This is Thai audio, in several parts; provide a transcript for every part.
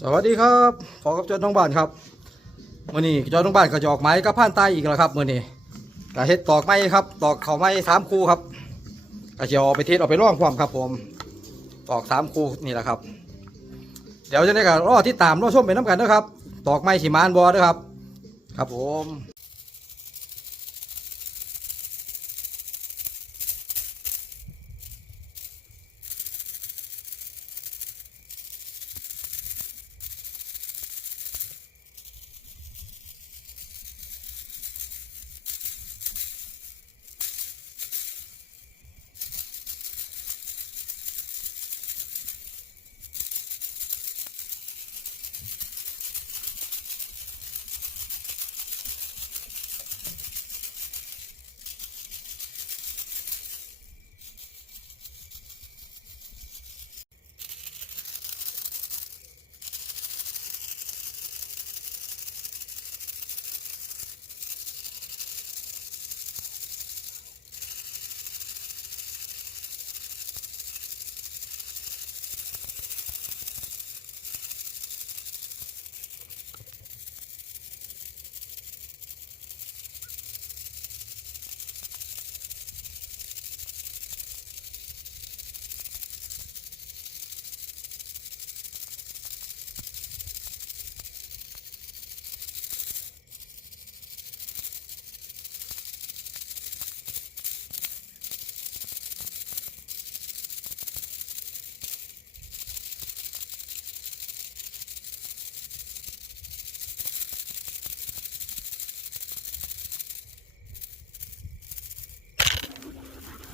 สวัสดีครับขอกับเจ้าน้องบ้านครับมื่อนี้เจ้าน้องบ้านก็จะออกไม้กับผ่านใต้อีกแล้วครับมื่อนี้ก็เฮ็ดตอกไม้ครับตอกเขาไม้สามคู่ครับกระเอาไปเทสเอาไปร่องความครับ ผมตอกสามคู่นี่แหละครับ เดี๋ยวจะได้กับรอที่ตามรอชมไปน้ำกันนะครับ ตอกไม้สีมานบอด้วยครับ ครับผม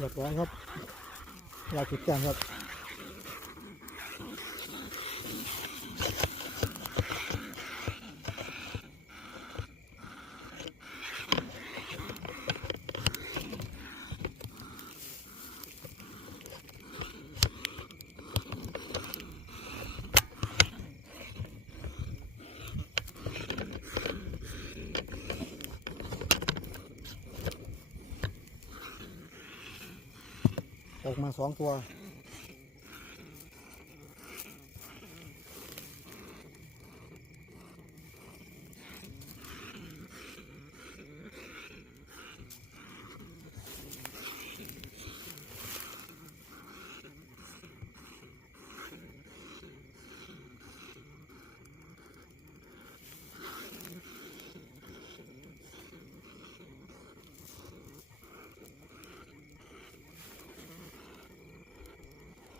เรียบร้อยครับยาขุดจานครับ ออกมาสองตัว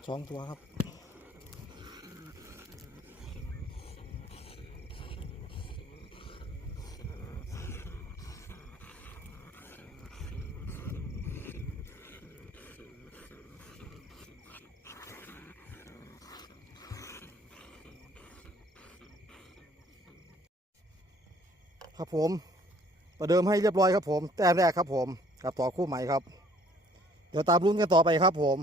ส องตัวครับ ครับผมประเดิมให้เรียบร้อยครับผม แต้มแรกครับผม กับต่อคู่ใหม่ครับ เดี๋ยวตามลุ้นกันต่อไปครับผม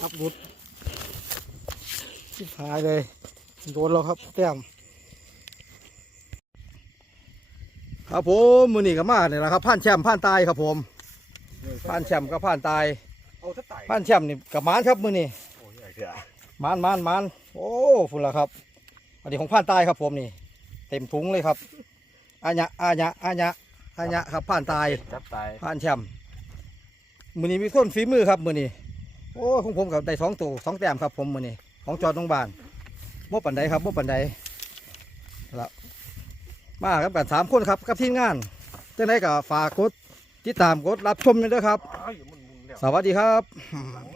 ครับหลุดที่หายเลย โดนแล้วครับแต้มครับผมมือนี้ก็มาเนี่ยแหละครับผ่านแชมป์ผ่านตายครับผมผ่านแชมป์กับผ่านตายเอาถ้าไต่ผ่านแชมป์นี่กับมานครับมือนี้โอ้ยใหญ่เถอะมานมานมานโอ้ฝุ่นละครับอันนี้ของผ่านตายครับผมนี่ เต็มถุงเลยครับอาญะอาญะอาญะอาญะครับผ่านตายจับไต่ผ่านแชมป์มือนี้มีต้นฝีมือครับมือนี้ โอ้ของผมกับได้สองตัวสองแต้มครับผมมือนี้ของจอดโรงพยาบาลโมปันไดครับโมปันไดละมาครับกันสามคนครับกับทีมงานจังไดกับฝากกดติดตามกดรับชมด้วยครับอ้าวอยู่มันมุงแล้วสวัสดีครับหลัง